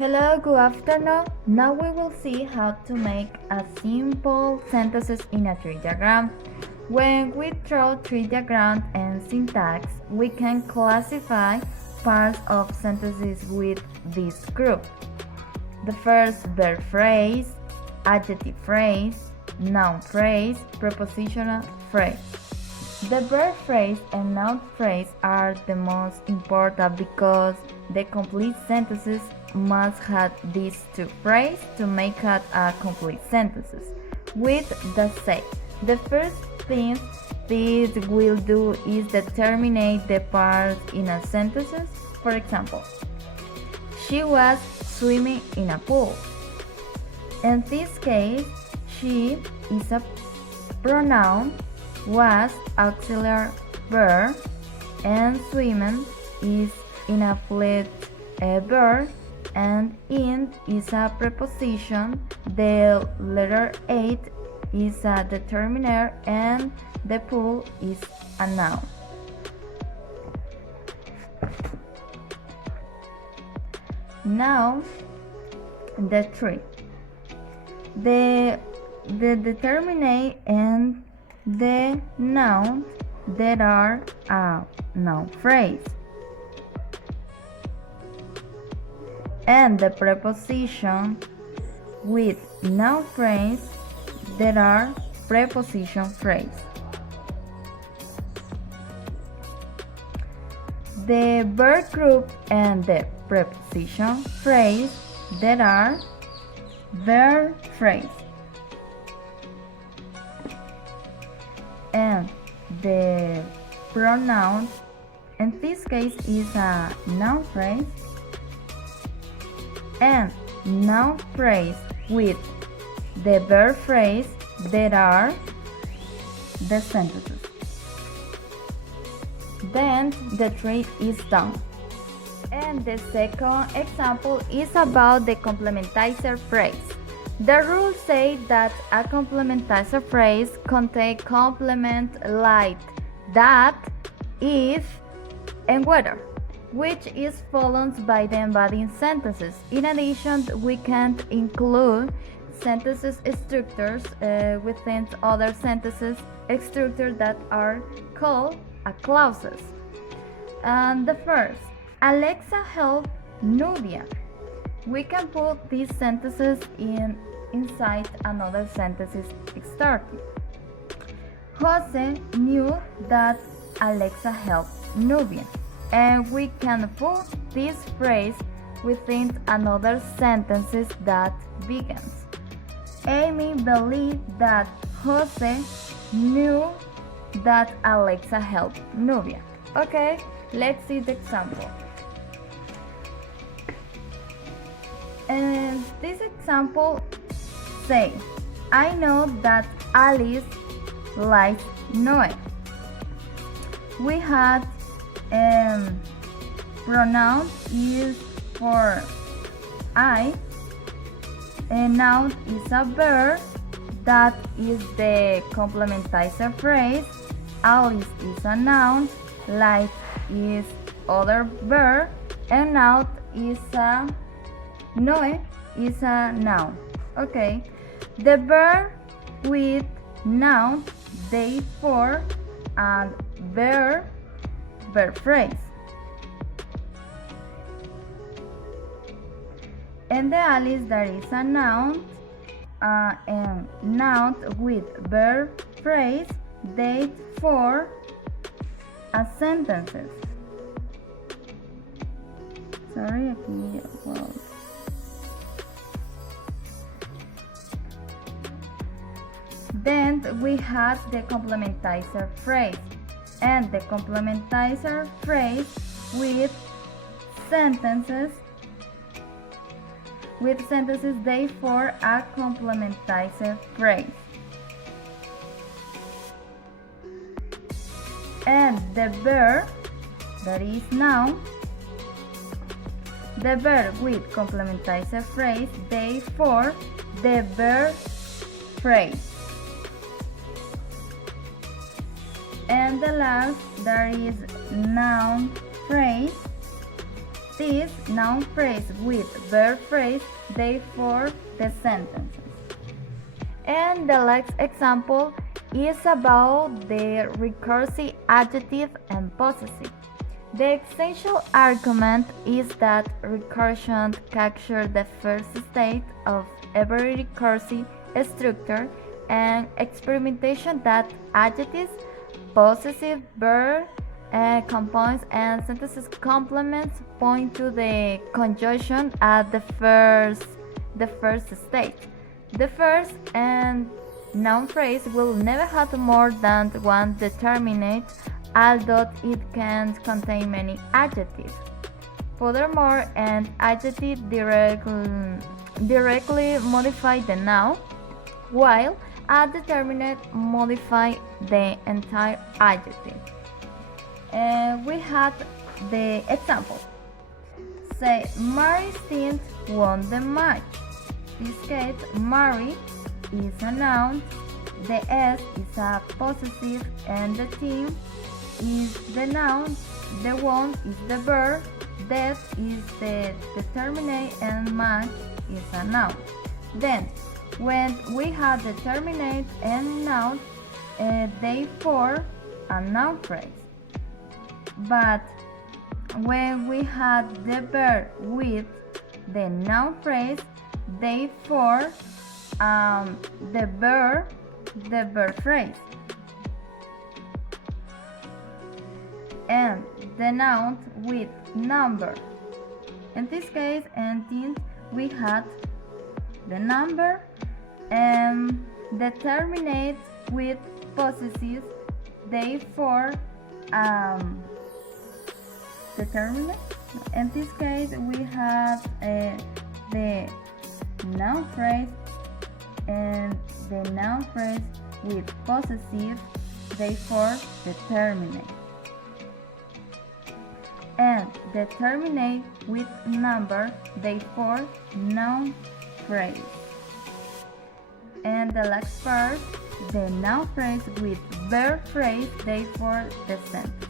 Hello, good afternoon. Now we will see how to make a simple sentences in a tree diagram. When we draw tree diagram and syntax, we can classify parts of sentences with this group. The first verb phrase, adjective phrase, noun phrase, prepositional phrase. The verb phrase and noun phrase are the most important because the complete sentences must have these two phrases to make it a complete sentences. With that said, the first thing this will do is determine the parts in a sentences. For example, she was swimming in a pool. In this case, she is a pronoun, was auxiliary verb, and swimming is indefinite verb, and in is a preposition. The letter 8 is a determiner, and the pool is a noun. Now, the tree. The determiner and the noun that are a noun phrase, and the preposition with noun phrase that are preposition phrase. The verb group and the preposition phrase that are verb phrase. And the pronoun in this case is a noun phrase, and noun phrase with the verb phrase that are the sentences. Then the tree is done. And the second example is about the complementizer phrase. The rules say that a complementizer phrase contains complement like that, if, and whether, which is followed by the embedding sentences. In addition, we can include sentences structures within other sentences structures that are called clauses. And the first, Alexa help Nubia. We can put these sentences inside another sentences starting. Jose knew that Alexa helped Nubia, and we can put this phrase within another sentences that begins. Amy believed that Jose knew that Alexa helped Nubia. Okay, let's see the example. And this example say, I know that Alice likes Noah. We had pronoun used for I, and noun is a verb that is the complementizer phrase. Alice is a noun, like is other verb, and noun is a Noe is a noun. Okay, the verb with noun, they for, and verb phrase. And the Alice, there is a noun, and noun with verb phrase, date for a sentences. Sorry, aquí, well. Then we have the complementizer phrase, and the complementizer phrase with sentences they for a complementizer phrase. And the verb, that is noun, the verb with complementizer phrase, they for the verb phrase. And the last, there is noun phrase this noun phrase with verb phrase, therefore the sentences. And the next example is about the recursive adjective and possessive. The essential argument is that recursion captures the first state of every recursive structure, and experimentation that adjectives, possessive, verb, compounds, and sentences complements point to the conjunction at the first stage. The first and noun phrase will never have more than one determinant, although it can contain many adjectives. Furthermore, an adjective directly modifies the noun, while a determinant modifies the entire adjective. We have the example. Say, Mary's team won the match. In this case, Mary is a noun, the S is a possessive, and the team is the noun, the won is the verb, that is the determinant, and match is a noun. Then, when we have determinant and noun, they form a noun phrase. But when we have the verb with the noun phrase, they form the verb phrase. And the noun with number. In this case, we had the number and determinate with possessive, therefore determinate. In this case, we have the noun phrase and the noun phrase with possessive, therefore determinate. And determinate with number, therefore noun phrase. And the last part, the noun phrase with verb phrase, therefore the sentence.